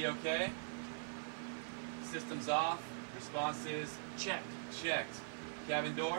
D-OK. System's off. Response is Checked. checked. Cabin door.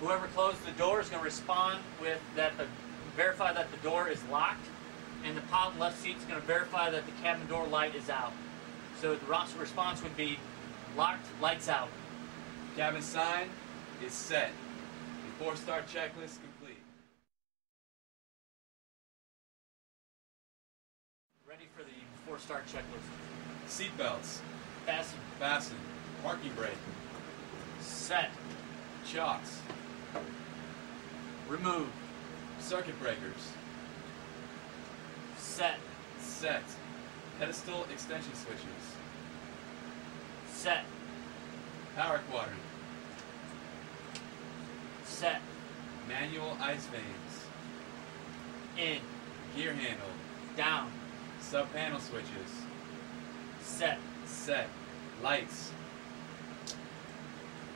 Whoever closed the door is going to respond with verify that the door is locked, and the pilot left seat is going to verify that the cabin door light is out. So the response would be locked, lights out. Cabin sign is set. Before start checklist complete. Ready for the before start checklist. Seat belts. Fasten. Fasten. Parking brake. Set. Chocks. Remove. Circuit breakers. Set. Set. Pedestal extension switches. Set. Power quadrant. Set. Manual ice vanes. In. Gear handle. Down. Sub panel switches. Set. Set. Lights.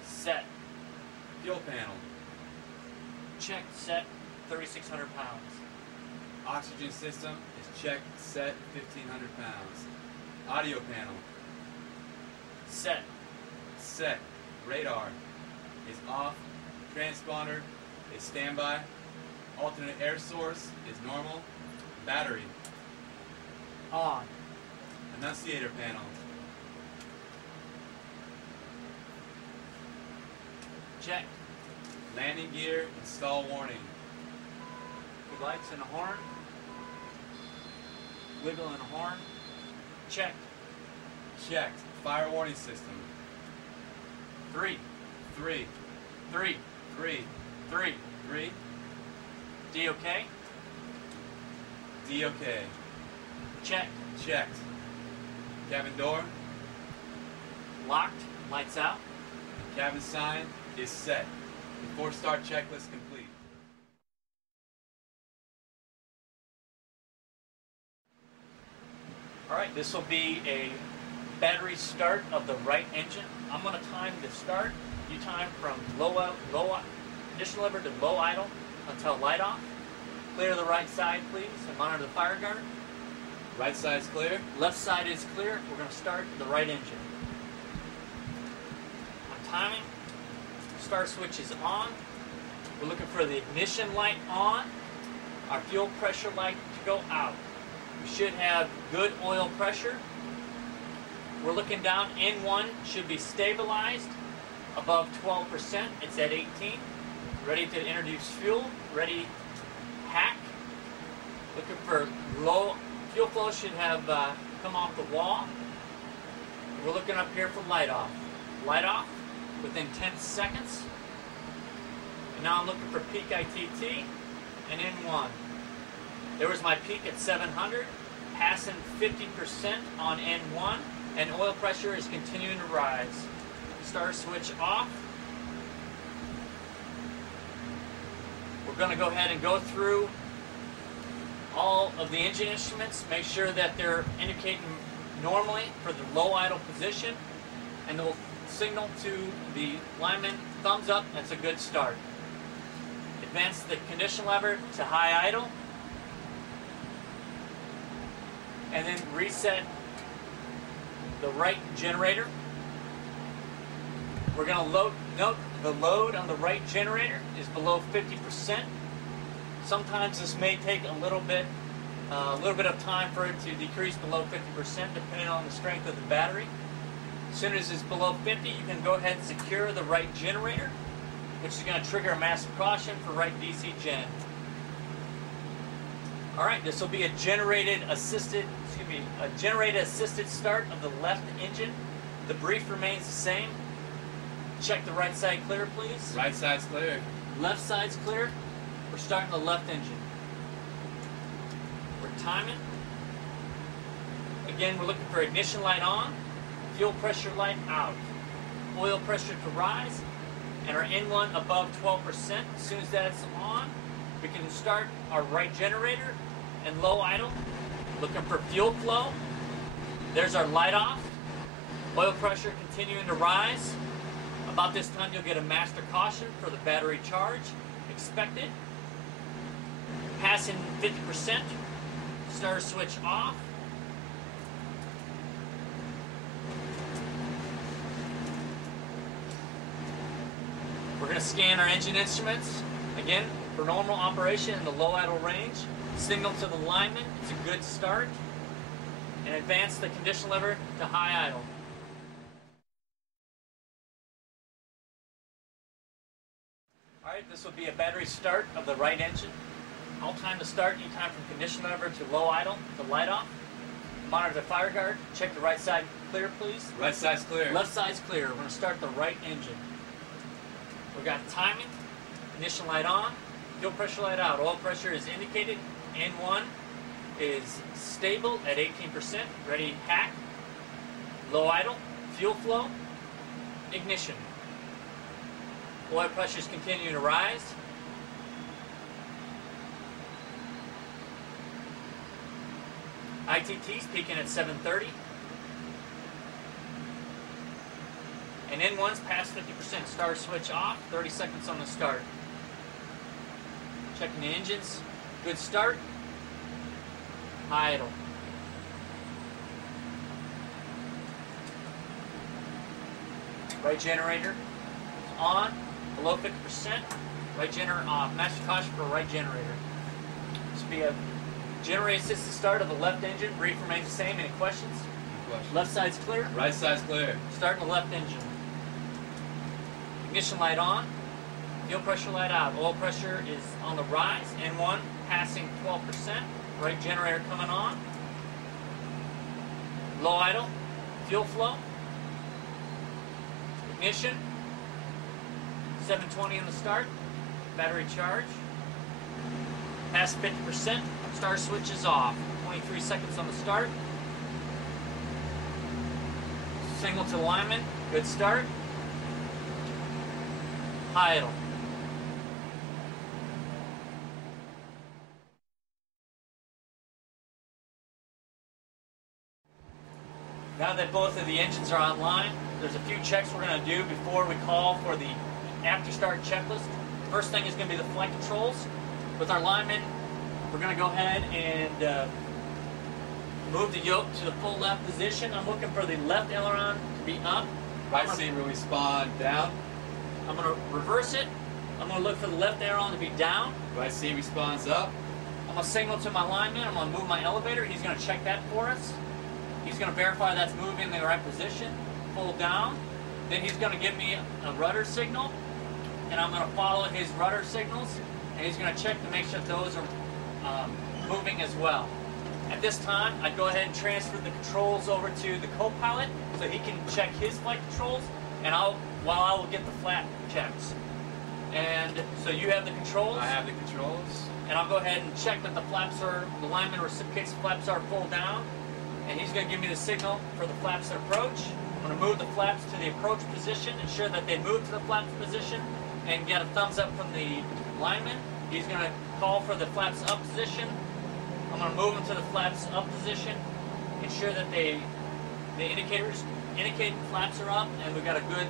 Set. Fuel panel. Checked. Set. 3,600 pounds. Oxygen system is checked, set, 1,500 pounds. Audio panel. Set. Set. Radar is off. Transponder is standby. Alternate air source is normal. Battery. On. Annunciator panel. Checked. Landing gear install warning. Lights and a horn. Wiggle and a horn. Checked. Checked. Fire warning system. 3. 3. 3. 3. 3. 3. D-OK. D-OK. Checked. Checked. Cabin door. Locked. Lights out. Cabin sign is set. Before start checklist complete. Alright, this will be a battery start of the right engine. I'm going to time the start. You time from ignition lever to low idle until light off. Clear the right side, please, and monitor the fire guard. Right side's clear. Left side is clear. We're going to start the right engine. I'm timing. Start switch is on. We're looking for the ignition light on. Our fuel pressure light to go out. We should have good oil pressure. We're looking down. N1 should be stabilized above 12%. It's at 18. Ready to introduce fuel. Ready hack. Looking for low. Fuel flow should have come off the wall. We're looking up here for light off. Light off within 10 seconds. And now I'm looking for peak ITT and N1. There was my peak at 700, passing 50% on N1, and oil pressure is continuing to rise. Start switch off. We're going to go ahead and go through all of the engine instruments, make sure that they're indicating normally for the low idle position, and they'll signal to the lineman thumbs up. That's a good start. Advance the condition lever to high idle, and then reset the right generator. We're going to note the load on the right generator is below 50%. Sometimes this may take a little bit of time for it to decrease below 50%, depending on the strength of the battery. As soon as it's below 50, you can go ahead and secure the right generator, which is going to trigger a mass caution for right DC gen. All right, this will be a generated assisted start of the left engine. The brief remains the same. Check the right side clear, please. Right side's clear. Left side's clear. We're starting the left engine. We're timing. Again, we're looking for ignition light on, fuel pressure light out, oil pressure to rise, and our N1 above 12%. As soon as that's on, we can start our right generator and low idle. Looking for fuel flow. There's our light off. Oil pressure continuing to rise. About this time, you'll get a master caution for the battery charge expected. Passing 50%. Starter switch off. We're going to scan our engine instruments. Again, for normal operation in the low idle range, signal to the lineman, it's a good start, and advance the condition lever to high idle. Alright, this will be a battery start of the right engine. All time to start, anytime from condition lever to low idle to light off. Monitor the fire guard, check the right side clear please. Right side's clear. Left side's clear. We're going to start the right engine. We've got timing, ignition light on, fuel pressure light out. Oil pressure is indicated. N1 is stable at 18%, ready hack. Low idle, fuel flow, ignition. Oil pressure is continuing to rise. ITT's peaking at 730. And N1's past 50%. Start switch off, 30 seconds on the start. Checking the engines. Good start. Idle. Right generator on, below 50%. Right generator off. Master caution for right generator. This will be a generator assisted start of the left engine. Brief remains the same. Any questions? Left side's clear. Right side's clear. Starting the left engine. Ignition light on. Fuel pressure light out. Oil pressure is on the rise. N1 passing 12%. Right generator coming on. Low idle. Fuel flow. Ignition. 720 on the start. Battery charge. Past 50%. Start switch is off. 23 seconds on the start. Signal to the lineman. Good start. High idle. Now that both of the engines are online, there's a few checks we're going to do before we call for the after start checklist. First thing is going to be the flight controls. With our lineman, we're going to go ahead and move the yoke to the full left position. I'm looking for the left aileron to be up. Right seat will respond down. I'm going to reverse it. I'm going to look for the left aileron to be down. Right seat responds up. I'm going to signal to my lineman. I'm going to move my elevator. He's going to check that for us. He's going to verify that's moving in the right position. Pull down. Then he's going to give me a rudder signal. And I'm going to follow his rudder signals. And he's going to check to make sure those are moving as well. At this time, I'd go ahead and transfer the controls over to the co-pilot so he can check his flight controls, and while I will get the flap checks. And so you have the controls. I have the controls. And I'll go ahead and check that the flaps are, the lineman reciprocates the flaps are pulled down, and he's going to give me the signal for the flaps to approach. I'm going to move the flaps to the approach position, ensure that they move to the flaps position, and get a thumbs up from the lineman. He's going to call for the flaps up position. I'm going to move them to the flaps up position, ensure that the indicators indicate flaps are up, and we've got a good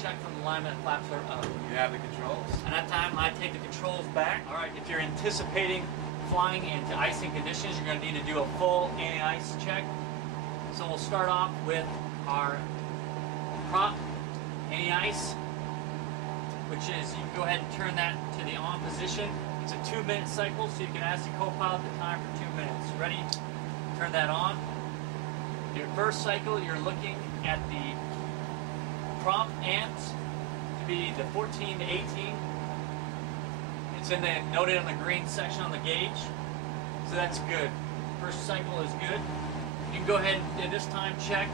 check from the lineman that flaps are up. You have the controls. And at that time, I take the controls back. All right, if you're anticipating flying into icing conditions, you're going to need to do a full anti-ice check. So we'll start off with our prop anti-ice, which is, you can go ahead and turn that to the on position. It's a 2-minute cycle, so you can ask the co-pilot the time for 2 minutes. Ready? Turn that on. Your first cycle, you're looking at the prompt amps to be the 14 to 18. It's in the noted on the green section on the gauge, so that's good. First cycle is good. You can go ahead and at this time check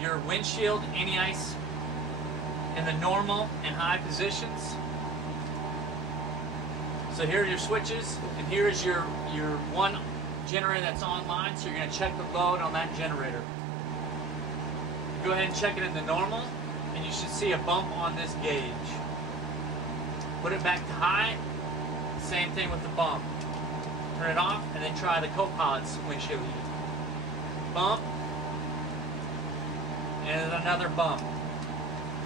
your windshield anti-ice in the normal and high positions. So here are your switches, and here is your one generator that's online, so you're going to check the load on that generator. Go ahead and check it in the normal, and you should see a bump on this gauge. Put it back to high, same thing with the bump. Turn it off, and then try the co-pilot's windshield heat. Bump, and another bump.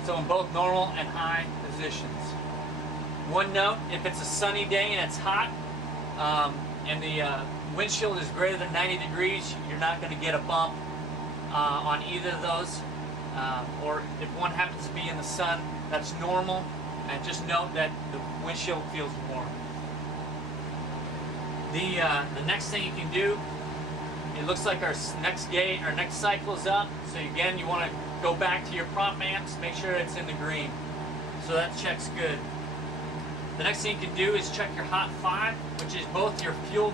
So in both normal and high positions. One note, if it's a sunny day and it's hot, and the windshield is greater than 90 degrees, you're not going to get a bump on either of those, or if one happens to be in the sun, that's normal, and just note that the windshield feels warm. The next thing you can do, it looks like our next cycle is up, so again you want to go back to your prop amps, make sure it's in the green. So that check's good. The next thing you can do is check your hot 5, which is both your fuel